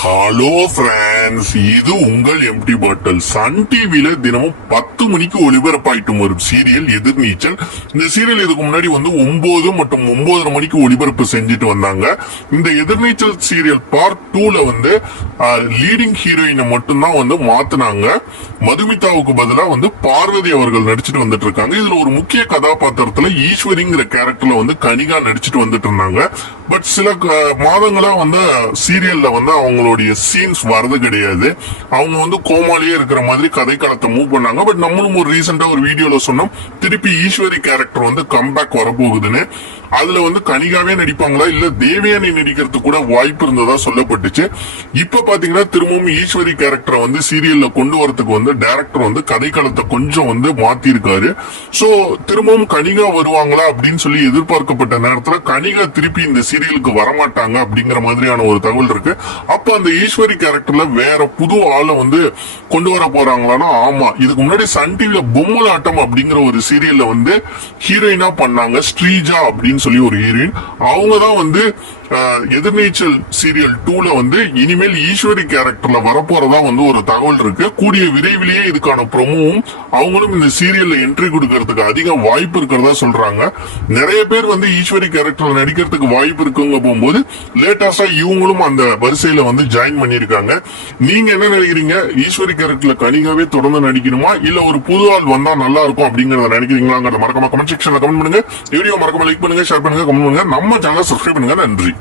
Hello friends, இது உங்கள் empty பாட்டில். Sun டிவில தினமும் 10 மணிக்கு ஒளிபரப்பாயிட்டு வரும் சீரியல் எதிர்நீச்சல். இந்த சீரியல் இதுக்கு முன்னாடி 9 மற்றும் 9:30 மணிக்கு ஒளிபரப்பு செஞ்சுட்டு வந்தாங்க. இந்த எதிர்நீச்சல் சீரியல் பார்ட் 2ல லீடிங் ஹீரோயினை மட்டும்தான் மாத்தினாங்க. மதுமிதாவுக்கு பதிலா பார்வதி அவர்கள் நடிச்சுட்டு வந்துட்டு இருக்காங்க. இதுல ஒரு முக்கிய கதாபாத்திரத்துல ஈஸ்வரிங்கிற கேரக்டர்ல கனிகா நடிச்சுட்டு வந்துட்டு இருந்தாங்க. பட் சில மாதங்களா சீரியல்ல அவங்களுடைய சீன்ஸ் வரது கிடையாது. அவங்க கோமாலேயே இருக்கிற மாதிரி கதைக்களத்தை மூவ் பண்ணாங்க. பட் நம்மளும் ஒரு ரீசெண்டா ஒரு வீடியோல சொன்னோம், திருப்பி ஈஸ்வரி கேரக்டர் கம்பேக் வரப்போகுதுன்னு. அதுல கனிகாவே நடிப்பாங்களா இல்ல தேவயானி நடிக்கிறதுக்கு கூட வாய்ப்பு இருந்ததா சொல்லப்பட்டுச்சு. இப்ப பாத்தீங்கன்னா திரும்பவும் ஈஸ்வரி கேரக்டரை சீரியல்ல கொண்டு வரதுக்கு டைரக்டர் கதைக்களத்தை கொஞ்சம் மாத்தி இருக்காரு. சோ திரும்பவும் கனிகா வருவாங்களா அப்படின்னு சொல்லி எதிர்பார்க்கப்பட்ட நேரத்துல கனிகா திருப்பி இந்த சீரியலுக்கு வரமாட்டாங்க அப்படிங்கிற மாதிரியான ஒரு தகவல் இருக்கு. அப்ப அந்த ஈஸ்வரி கேரக்டர்ல வேற புது ஆளை கொண்டு வர போறாங்களான்னா ஆமா. இதுக்கு முன்னாடி சன் டிவில பொம்மலாட்டம் அப்படிங்கிற ஒரு சீரியல்ல ஹீரோயினா பண்ணாங்க ஸ்ரீஜா அப்படின்னு சொல்லி ஒரு ஹீரோயின். அவங்கதான் எதிர்நீச்சல் சீரியல் 2ல இனிமேல் ஈஸ்வரி கேரக்டர்ல வரப்போறதா ஒரு தகவல் இருக்கு. கூடிய விரைவிலேயே இதுக்கான ப்ரோமோவும் அவங்களும் இந்த சீரியல்ல என்ட்ரி கொடுக்கறதுக்கு அதிக வாய்ப்பு இருக்கிறதா சொல்றாங்க. நிறைய பேர் ஈஸ்வரி கேரக்டர்ல நடிக்கிறதுக்கு வாய்ப்பு இருக்குங்க போகும்போது லேட்டஸ்டா இவங்களும் அந்த வரிசையில ஜாயின் பண்ணிருக்காங்க. நீங்க என்ன நினைக்கிறீங்க? ஈஸ்வரி கேரக்டர்ல கனிகாவே தொடர்ந்து நடிக்கணுமா இல்ல ஒரு புது ஆள் வந்தா நல்லா இருக்கும் அப்படிங்கறத நினைக்கிறீங்களா? மறக்காம கமெண்ட் செக்ஷன்ல கமெண்ட் பண்ணுங்க. வீடியோ மறக்காம லைக் பண்ணுங்க, ஷேர் பண்ணுங்க, கமெண்ட் பண்ணுங்க. நம்ம சேனலை சப்ஸ்கிரைப் பண்ணுங்க. நன்றி.